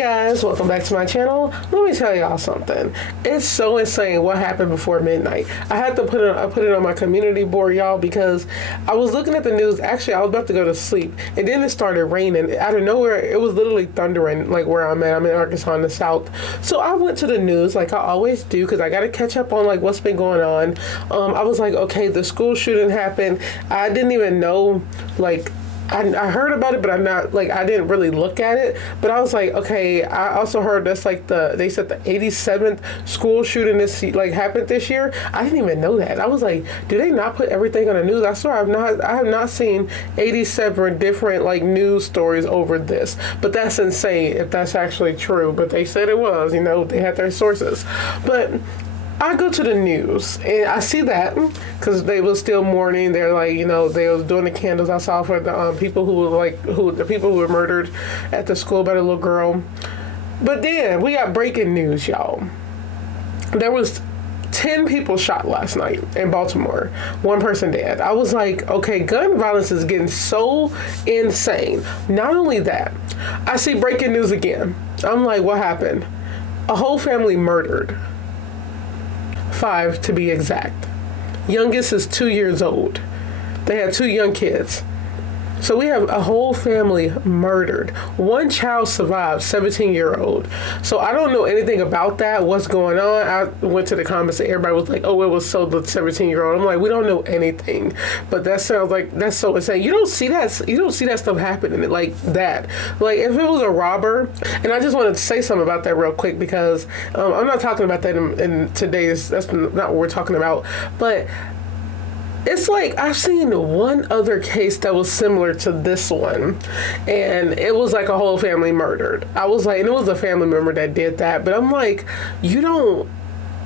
Guys, welcome back to my channel. Let me tell y'all something. It's so insane what happened before midnight. I had to put it on my community board, y'all, because I was looking at the news. Actually, I was about to go to sleep, and then it started raining out of nowhere. It was literally thundering, like where I'm at. I'm in Arkansas in the south. So I went to the news like I always do, because I got to catch up on like what's been going on. I was like, okay, the school shooting happened. I didn't even know, like, I heard about it, but I didn't really look at it. But I was like, okay, I also heard that's like they said the 87th school shooting happened this year. I didn't even know that. I was like, do they not put everything on the news? I swear I have not seen 87 different like news stories over this. But that's insane if that's actually true. But they said it was, they had their sources. But I go to the news and I see that because they was still mourning. They're like, they was doing the candles. I saw for the people the people who were murdered at the school by the little girl. But then we got breaking news, y'all. There was 10 people shot last night in Baltimore. One person dead. I was like, okay, gun violence is getting so insane. Not only that, I see breaking news again. I'm like, what happened? A whole family murdered. 5 to be exact. Youngest is 2 years old. They had 2 young kids. So we have a whole family murdered. One child survived, 17-year-old. So I don't know anything about that, what's going on. I went to the comments and everybody was like, oh, it was so the 17-year-old. I'm like, we don't know anything. But that sounds like, that's so insane. You don't see that stuff happening like that. Like if it was a robber, and I just wanted to say something about that real quick because I'm not talking about that in today's, that's not what we're talking about. But it's like I've seen one other case that was similar to this one, and it was like a whole family murdered. I was like, and it was a family member that did that, but I'm like, you don't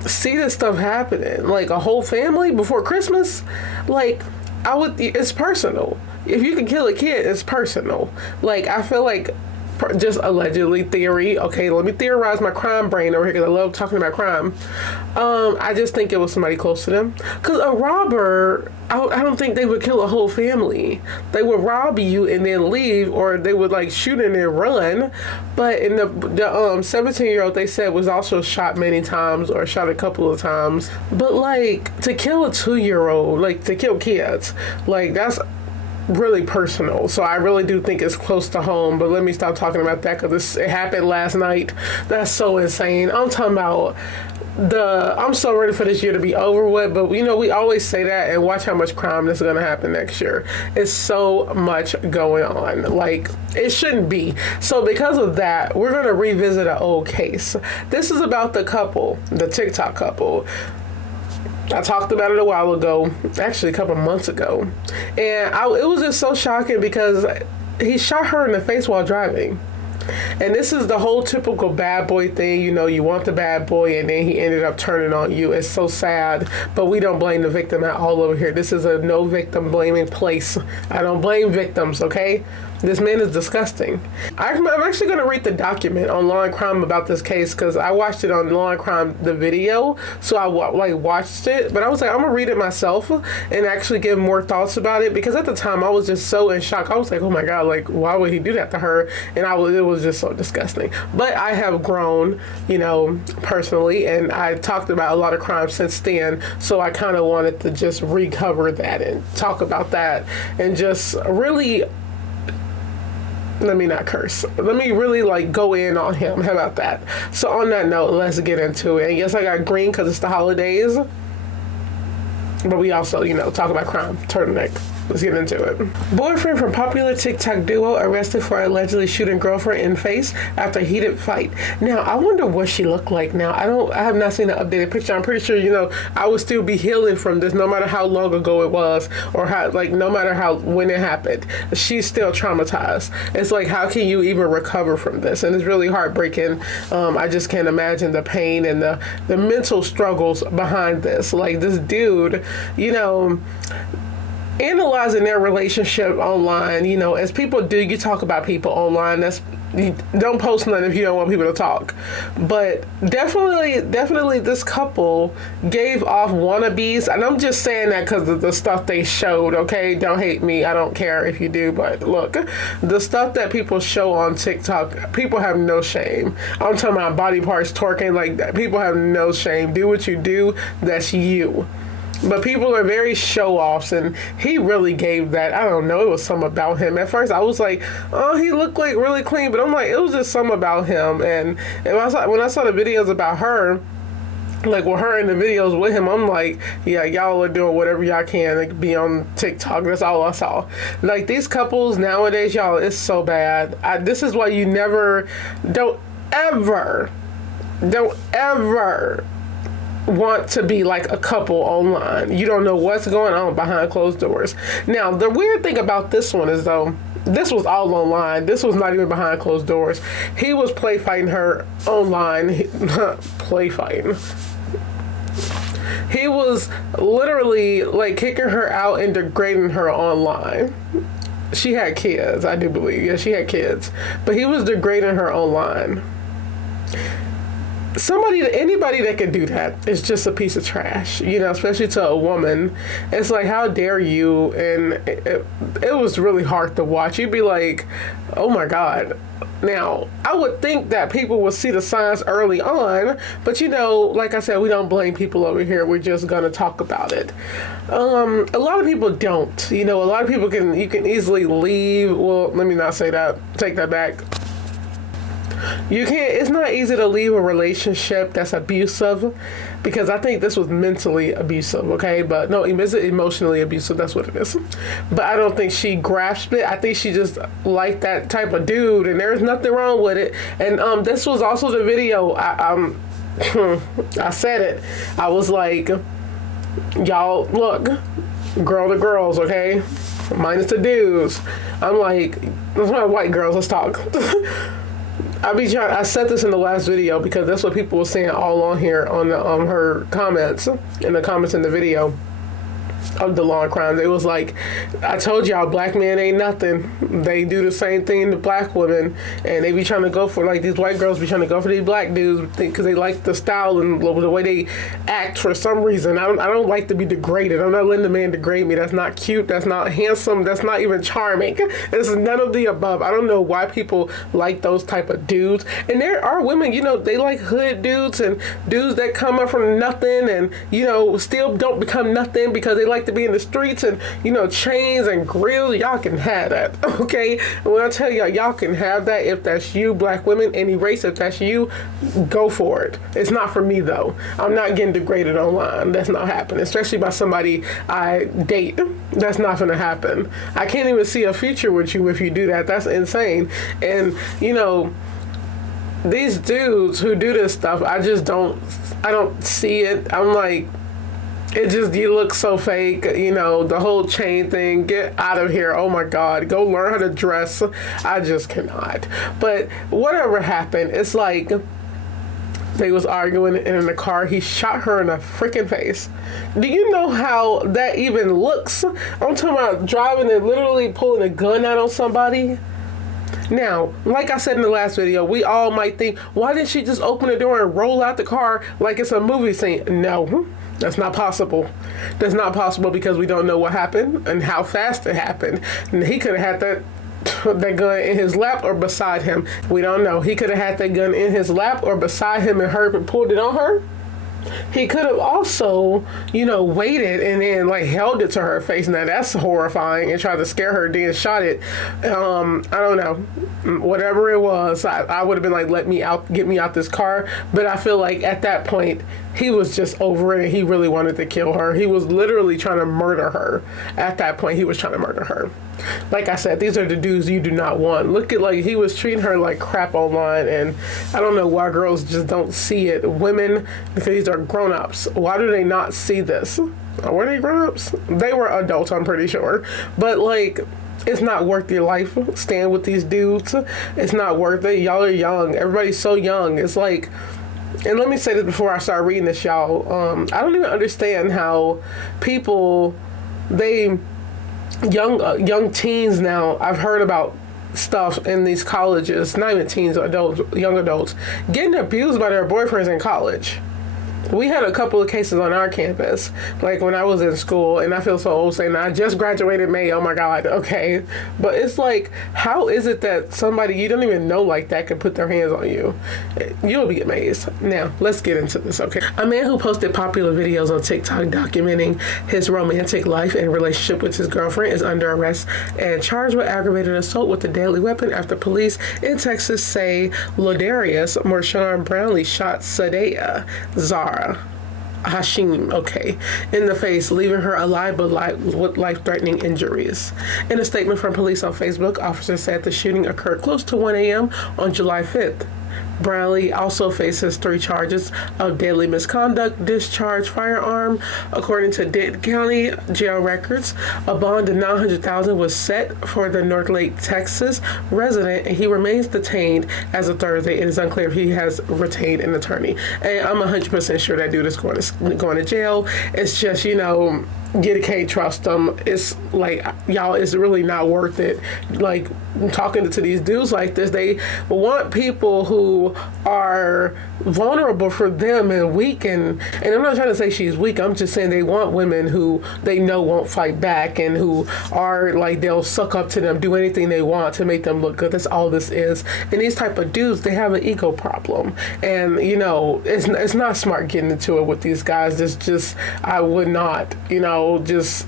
see this stuff happening, like a whole family before Christmas. Like it's personal. If you can kill a kid, it's personal. Like I feel like, just allegedly theory. Okay, let me theorize my crime brain over here because I love talking about crime. I just think it was somebody close to them. Because a robber, I don't think they would kill a whole family. They would rob you and then leave, or they would like shoot and then run. But in the 17-year-old, they said was also shot many times or shot a couple of times. But like to kill a 2-year-old, like to kill kids, like that's really personal. So I really do think it's close to home. But let me stop talking about that because it happened last night. That's so insane. I'm talking about I'm so ready for this year to be over with. But we always say that, and watch how much crime is going to happen next year. It's so much going on. Like it shouldn't be. So because of that, we're going to revisit an old case. This is about the couple, the TikTok couple. I talked about it a while ago, actually a couple months ago. And it was just so shocking because he shot her in the face while driving. And this is the whole typical bad boy thing. You want the bad boy and then he ended up turning on you. It's so sad, but we don't blame the victim at all over here. This is a no victim blaming place. I don't blame victims, okay? This man is disgusting. I'm actually going to read the document on Law and Crime about this case because I watched it on Law and Crime, the video. So I watched it, but I was like, I'm going to read it myself and actually give more thoughts about it because at the time I was just so in shock. I was like, oh my God, like why would he do that to her? And it was just so disgusting. But I have grown, personally, and I talked about a lot of crime since then. So I kind of wanted to just recover that and talk about that and just really, let me not curse. Let me really go in on him. How about that? So on that note, let's get into it. And yes, I got green because it's the holidays. But we also, talk about crime. Turtleneck. Let's get into it. Boyfriend from popular TikTok duo arrested for allegedly shooting girlfriend in face after heated fight. Now, I wonder what she looked like now. I have not seen an updated picture. I'm pretty sure, I would still be healing from this no matter how long ago it was or how, no matter when it happened. She's still traumatized. It's like, how can you even recover from this? And it's really heartbreaking. I just can't imagine the pain and the mental struggles behind this. Like this dude, analyzing their relationship online, as people do, you talk about people online. That's don't post nothing if you don't want people to talk. But definitely this couple gave off wannabes, and I'm just saying that because of the stuff they showed, okay? Don't hate me, I don't care if you do, but look, the stuff that people show on TikTok, people have no shame. I'm talking about body parts twerking like that. People have no shame. Do what you do, that's you. But people are very show-offs, and he really gave that. I don't know, it was something about him. At first, I was like, oh, he looked like really clean, but I'm like, it was just something about him. And when I saw the videos about her, like with her in the videos with him, I'm like, yeah, y'all are doing whatever y'all can to be on TikTok. That's all I saw. Like, these couples nowadays, y'all, it's so bad. This is why you don't ever want to be like a couple online. You don't know what's going on behind closed doors. Now, the weird thing about this one is, though, this was all online. This was not even behind closed doors. He was play fighting her online. Play fighting. He was literally like kicking her out and degrading her online. She had kids, I do believe. Yeah, she had kids. But he was degrading her online. Anybody that can do that is just a piece of trash, especially to a woman. It's like, how dare you? And it was really hard to watch. You'd be like, oh my God. Now, I would think that people would see the signs early on, but like I said, we don't blame people over here. We're just gonna talk about it. A lot of people don't. A lot of people you can easily leave. Well, let me not say that. Take that back. You can't, it's not easy to leave a relationship that's abusive, because I think this was mentally abusive, okay? But no, it's emotionally abusive, that's what it is. But I don't think she grasped it. I think she just liked that type of dude, and there's nothing wrong with it. And this was also the video, I said it. I was like, y'all, look, girl to girls, okay? Minus the dudes. I'm like, that's why white girls, let's talk. I said this in the last video because that's what people were saying all on here on the, her comments, in the comments in the video of the law crimes. It was like, I told y'all, black men ain't nothing. They do the same thing to black women, and they be trying to go for, like, these white girls be trying to go for these black dudes because they like the style and the way they act for some reason. I don't like to be degraded. I'm not letting the man degrade me. That's not cute. That's not handsome. That's not even charming. This is none of the above. I don't know why people like those type of dudes. And there are women, they like hood dudes and dudes that come up from nothing and, still don't become nothing because they like to be in the streets and, chains and grills. Y'all can have that, okay? And when I tell y'all can have that, if that's you, black women, any race, if that's you, go for it. It's not for me, though. I'm not getting degraded online. That's not happening, especially by somebody I date. That's not going to happen. I can't even see a future with you if you do that. That's insane. And, these dudes who do this stuff, I don't see it. I'm like, you look so fake, the whole chain thing. Get out of here. Oh my God. Go learn how to dress. I just cannot. But whatever happened, it's like they was arguing, and in the car, he shot her in the freaking face. Do you know how that even looks? I'm talking about driving and literally pulling a gun out on somebody. Now, like I said in the last video, we all might think, why didn't she just open the door and roll out the car like it's a movie scene? No. That's not possible. That's not possible because we don't know what happened and how fast it happened. And he could have had that gun in his lap or beside him. We don't know. He could have had that gun in his lap or beside him and her and pulled it on her. He could have also, waited and then held it to her face. Now that's horrifying, and tried to scare her, then shot it. I don't know. Whatever it was, I would have been like, let me out, get me out this car. But I feel like at that point, he was just over it and he really wanted to kill her. He was literally trying to murder her. At that point, he was trying to murder her. Like I said, these are the dudes you do not want. Look at, he was treating her like crap online, and I don't know why girls just don't see it. Women, because these are grown-ups. Why do they not see this? Were they grown-ups? They were adults, I'm pretty sure. But, it's not worth your life staying with these dudes. It's not worth it. Y'all are young. Everybody's so young. It's like, and let me say this before I start reading this, y'all. I don't even understand how people, young teens now, I've heard about stuff in these colleges, not even teens, adults, young adults, getting abused by their boyfriends in college. We had a couple of cases on our campus, like when I was in school, and I feel so old saying I just graduated May, oh my God, okay. But it's like, how is it that somebody you don't even know like that could put their hands on you? You'll be amazed. Now, let's get into this, okay? A man who posted popular videos on TikTok documenting his romantic life and relationship with his girlfriend is under arrest and charged with aggravated assault with a deadly weapon after police in Texas say Lodarius Marshawn Brownlee shot Sadea Zara Hashim, in the face, leaving her alive but with life-threatening injuries. In a statement from police on Facebook, officers said the shooting occurred close to 1 a.m. on July 5th. Brownlee also faces 3 charges of deadly misconduct, discharge firearm. According to Denton County jail records, a bond of $900,000 was set for the Northlake, Texas resident, and he remains detained as of Thursday. It is unclear if he has retained an attorney. And I'm 100% sure that dude is going to jail. It's just, you can't trust them. It's like, y'all, it's really not worth it. Like, talking to these dudes like this, they want people who are vulnerable for them and weak. And I'm not trying to say she's weak. I'm just saying they want women who they know won't fight back and who are like, they'll suck up to them, do anything they want to make them look good. That's all this is. And these type of dudes, they have an ego problem. And, it's not smart getting into it with these guys. It's just, I would not, just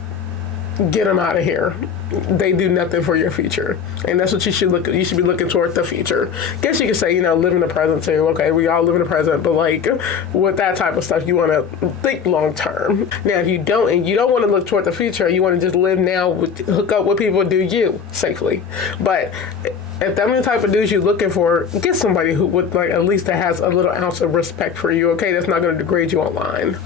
get them out of here. They do nothing for your future, and that's what you should look. You should be looking toward the future. Guess you could say, live in the present too. Okay, we all live in the present, but like with that type of stuff, you want to think long term. Now, if you don't, and you don't want to look toward the future, you want to just live now, hook up with people, do you safely. But if that's the type of dudes you're looking for, get somebody who would like at least that has a little ounce of respect for you. Okay, that's not going to degrade you online.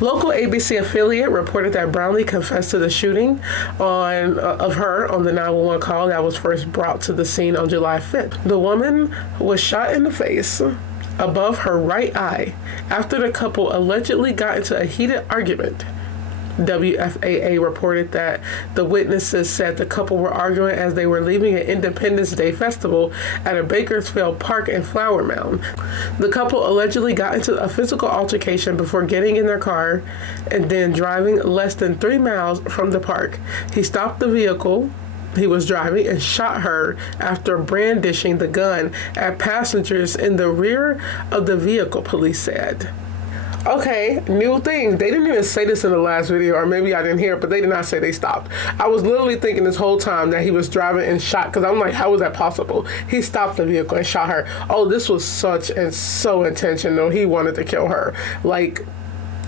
Local ABC affiliate reported that Brownlee confessed to the shooting of her on the 911 call that was first brought to the scene on July 5th. The woman was shot in the face above her right eye after the couple allegedly got into a heated argument. WFAA reported that the witnesses said the couple were arguing as they were leaving an Independence Day festival at a Bakersfield Park in Flower Mound. The couple allegedly got into a physical altercation before getting in their car and then driving less than 3 miles from the park. He stopped the vehicle he was driving and shot her after brandishing the gun at passengers in the rear of the vehicle, police said. Okay, new thing. They didn't even say this in the last video, or maybe I didn't hear it, but they did not say they stopped. I was literally thinking this whole time that he was driving and shot, because I'm like, how was that possible? He stopped the vehicle and shot her. Oh, this was so intentional. He wanted to kill her. Like,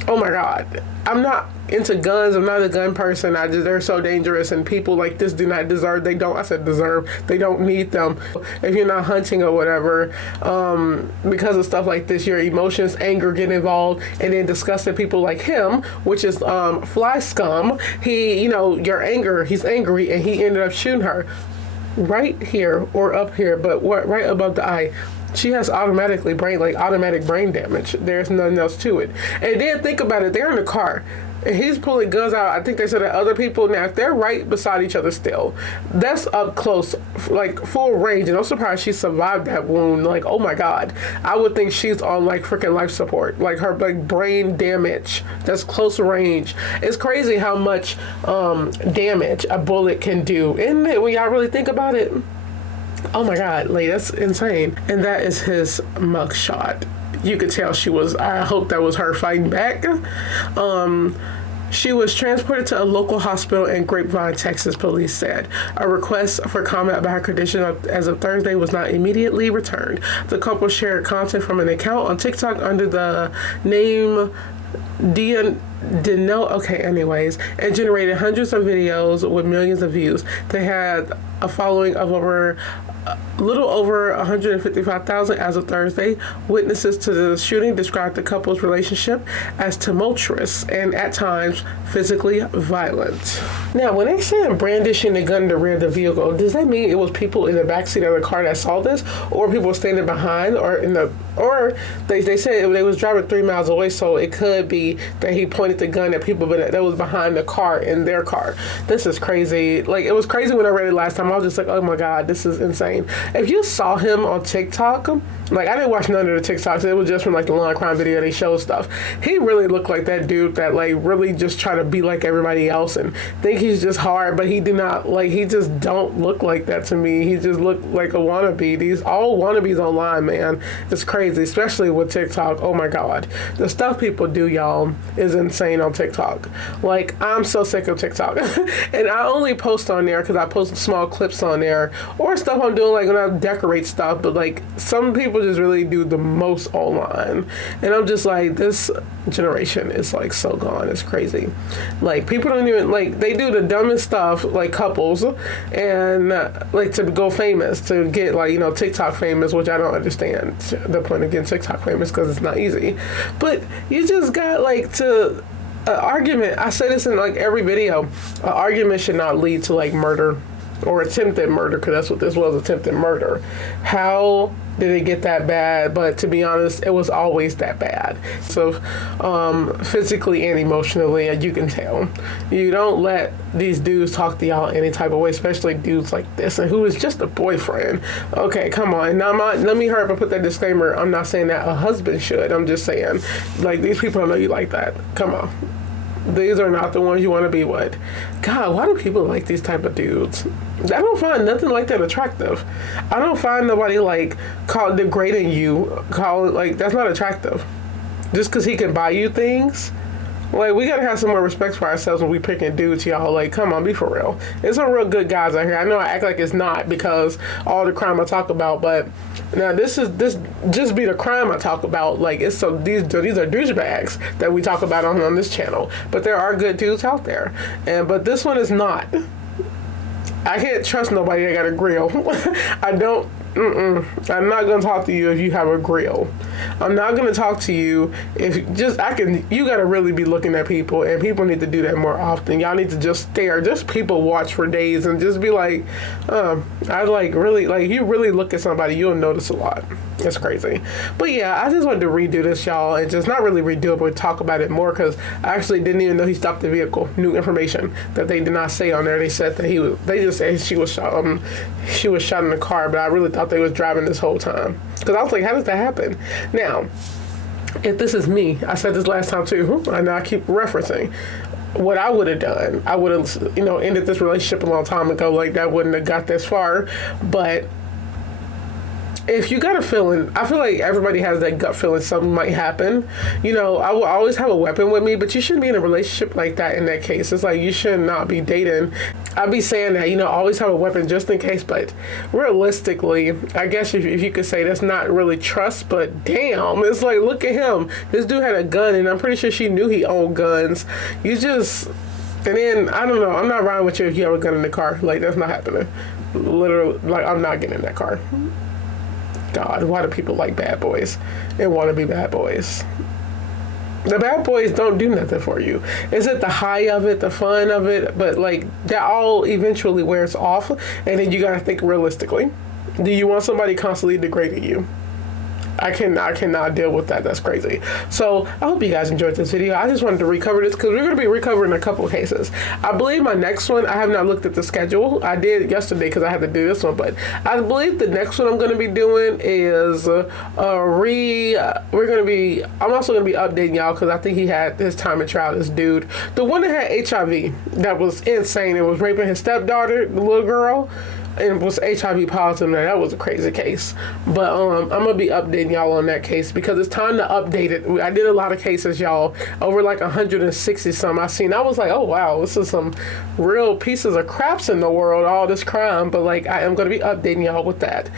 oh my God. I'm not into guns. I'm not a gun person. They're so dangerous, and people like this do not deserve. They don't need them. If you're not hunting or whatever, because of stuff like this, your emotions, anger get involved, and then disgusting people like him, which is fly scum. Your anger. He's angry, and he ended up shooting her right here or up here, but right above the eye. She has automatic brain damage. There's nothing else to it. And then think about it. They're in the car. And he's pulling guns out. I think they said that other people, now if they're right beside each other still, that's up close, like full range. And I'm surprised she survived that wound. Like, oh my God. I would think she's on like freaking life support. Like her brain damage. That's close range. It's crazy how much damage a bullet can do. Isn't it, when y'all really think about it? Oh my God, that's insane. And that is his mugshot. You could tell I hope that was her fighting back. She was transported to a local hospital in Grapevine, Texas, police said. A request for comment about her condition as of Thursday was not immediately returned. The couple shared content from an account on TikTok under the name and generated hundreds of videos with millions of views. They had a following of over little over 155,000 as of Thursday. Witnesses to the shooting described the couple's relationship as tumultuous and at times physically violent. Now, when they say brandishing the gun in the rear of the vehicle, does that mean it was people in the backseat of the car that saw this, or people standing behind, or they said they was driving 3 miles away, so it could be that he pointed the gun at people that was behind the car in their car. This is crazy. Like, it was crazy when I read it last time. I was just like, oh my God, this is insane. If you saw him on TikTok, like, I didn't watch none of the TikToks. It was just from like the law and crime video they show stuff. He really looked like that dude that like really just try to be like everybody else and think he's just hard, but he just don't look like that to me. He just looked like a wannabe. These all wannabes online, man. It's crazy, especially with TikTok. Oh my God. The stuff people do, y'all, is insane on TikTok. Like, I'm so sick of TikTok. And I only post on there because I post small clips on there or stuff I'm doing like when I decorate stuff, but like some people just really do the most online, and I'm just like, this generation is like so gone. It's crazy. Like, people don't even, like, they do the dumbest stuff, like couples, and like to go famous, to get like, you know, TikTok famous, which I don't understand the point of getting TikTok famous because it's not easy. But you just got like to an argument. I say this in like every video. An argument should not lead to like murder or attempted murder, because that's what this was, attempted murder. How did it get that bad? But to be honest, it was always that bad. So physically and emotionally, as you can tell. You don't let these dudes talk to y'all any type of way, especially dudes like this, and who is just a boyfriend. Okay, come on. Now, let me hurry up and put that disclaimer. I'm not saying that a husband should. I'm just saying, like, these people don't know you like that. Come on. These are not the ones you want to be with. God, why do people like these type of dudes? I don't find nothing like that attractive. I don't find nobody like degrading you. Like, that's not attractive. Just because he can buy you things. Like, we gotta have some more respect for ourselves when we picking dudes, y'all. Like, come on, be for real. There's some real good guys out here. I know I act like it's not because all the crime I talk about, but now this just be the crime I talk about. Like, it's so these are douchebags that we talk about on this channel. But there are good dudes out there, but this one is not. I can't trust nobody that got a grill. I don't. I'm not gonna talk to you if you have a grill. I'm not gonna talk to you if you gotta really be looking at people, and people need to do that more often. Y'all need to just stare, just people watch for days and just be like, I like really, like, you really look at somebody, you'll notice a lot. It's crazy. But yeah, I just wanted to redo this, y'all, and just not really redo it, but talk about it more, because I actually didn't even know he stopped the vehicle. New information that they did not say on there. They said that they just said she was shot in the car, but I really thought they was driving this whole time. Because I was like, how does that happen? Now, if this is me, I said this last time too, I know I keep referencing, what I would have done, I would have, ended this relationship a long time ago. Like, that wouldn't have got this far. But if you got a feeling, I feel like everybody has that gut feeling something might happen. I will always have a weapon with me, but you shouldn't be in a relationship like that in that case. It's like, you should not be dating. I'd be saying that, always have a weapon just in case, but realistically, I guess if you could say that's not really trust, but damn, it's like, look at him. This dude had a gun, and I'm pretty sure she knew he owned guns. And then, I don't know, I'm not riding with you if you have a gun in the car. Like, that's not happening. Literally, like, I'm not getting in that car. God, why do people like bad boys and want to be bad boys? The bad boys don't do nothing for you. Is it the high of it, the fun of it? But like, that all eventually wears off, and then you gotta think realistically. Do you want somebody constantly degrading you? I cannot deal with that. That's crazy. So I hope you guys enjoyed this video. I just wanted to recover this because we're going to be recovering a couple of cases. I believe my next one, I have not looked at the schedule. I did yesterday because I had to do this one, but I believe the next one I'm going to be doing is I'm also going to be updating y'all because I think he had his time in trial, this dude. The one that had HIV, that was insane. It was raping his stepdaughter, the little girl. And was HIV positive. Now, that was a crazy case. But I'm going to be updating y'all on that case because it's time to update it. I did a lot of cases, y'all. Over like 160 some I seen. I was like, oh, wow, this is some real pieces of craps in the world, all this crime. But like, I am going to be updating y'all with that.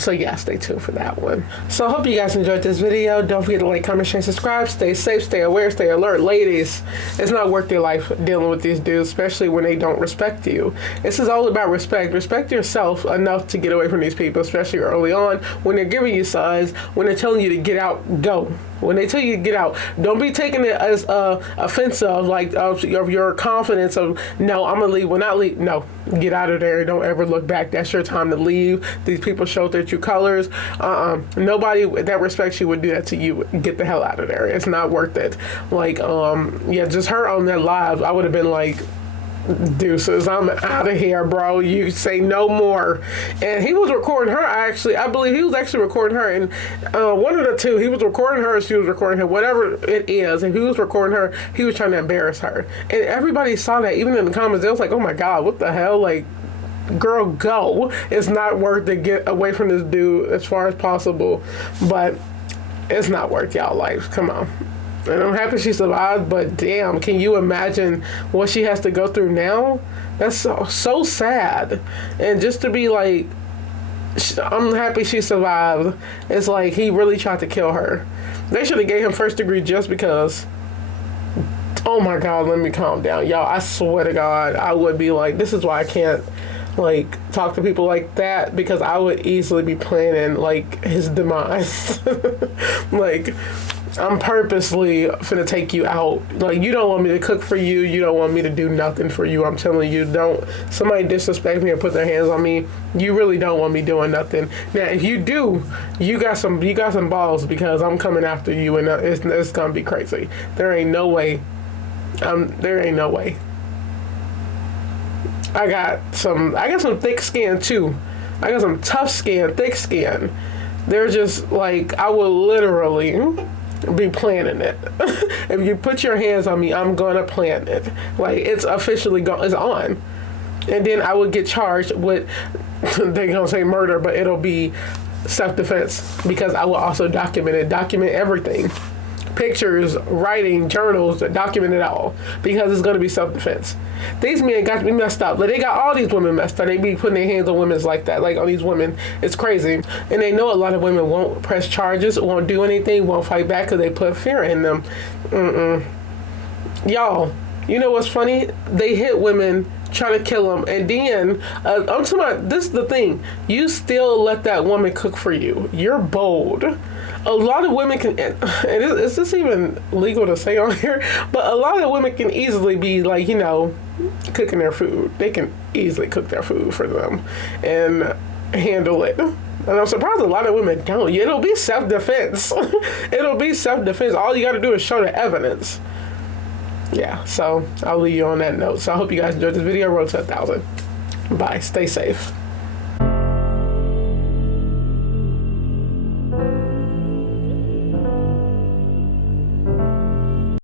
So yeah, stay tuned for that one. So I hope you guys enjoyed this video. Don't forget to like, comment, share, subscribe. Stay safe, stay aware, stay alert. Ladies, it's not worth your life dealing with these dudes, especially when they don't respect you. This is all about respect. respect yourself enough to get away from these people, especially early on when they're giving you signs, when they're telling you to get out, go. When they tell you to get out, don't be taking it as offensive, like of your confidence of, no, I'm going to leave. When I leave, no, get out of there. Don't ever look back. That's your time to leave. These people showed their true colors. Nobody that respects you would do that to you. Get the hell out of there. It's not worth it. Like, just her on that live, I would have been like, deuces, I'm out of here, bro. You say no more. And he was recording her. I believe he was actually recording her. And one of the two, he was recording her, she was recording him. Whatever it is, if he was recording her, he was trying to embarrass her. And everybody saw that. Even in the comments, they was like, "Oh my God, what the hell?" Like, girl, go. It's not worth to get away from this dude as far as possible. But it's not worth y'all life. Come on. And I'm happy she survived, but damn, can you imagine what she has to go through now? That's so sad. And just to be like, I'm happy she survived. It's like he really tried to kill her. They should have gave him first degree just because. Oh my God, let me calm down. Y'all, I swear to God, I would be like, this is why I can't like talk to people like that, because I would easily be planning like his demise. Like, I'm purposely finna take you out. Like, you don't want me to cook for you. You don't want me to do nothing for you. I'm telling you, don't. Somebody disrespect me or put their hands on me, you really don't want me doing nothing. Now, if you do, you got some balls, because I'm coming after you, and it's gonna be crazy. There ain't no way. There ain't no way. I got some thick skin too. I got some tough skin, thick skin. They're just like, I will literally be planning it. If you put your hands on me, I'm gonna plan it. Like, it's officially it's on. And then I would get charged with, they're gonna say murder, but it'll be self-defense, because I will also document everything. Pictures, writing, journals, document it all, because it's gonna be self-defense. These men got me messed up. Like, they got all these women messed up. They be putting their hands on women like that, like on these women. It's crazy. And they know a lot of women won't press charges, won't do anything, won't fight back, because they put fear in them. Y'all, you know what's funny? They hit women, try to kill them, and then I'm talking about, this is the thing. You still let that woman cook for you. You're bold. A lot of women can, and is this even legal to say on here? But a lot of women can easily be like, cooking their food. They can easily cook their food for them and handle it. And I'm surprised a lot of women don't. It'll be self-defense. It'll be self-defense. All you got to do is show the evidence. Yeah, so I'll leave you on that note. So I hope you guys enjoyed this video. Road to 1,000. Bye. Stay safe.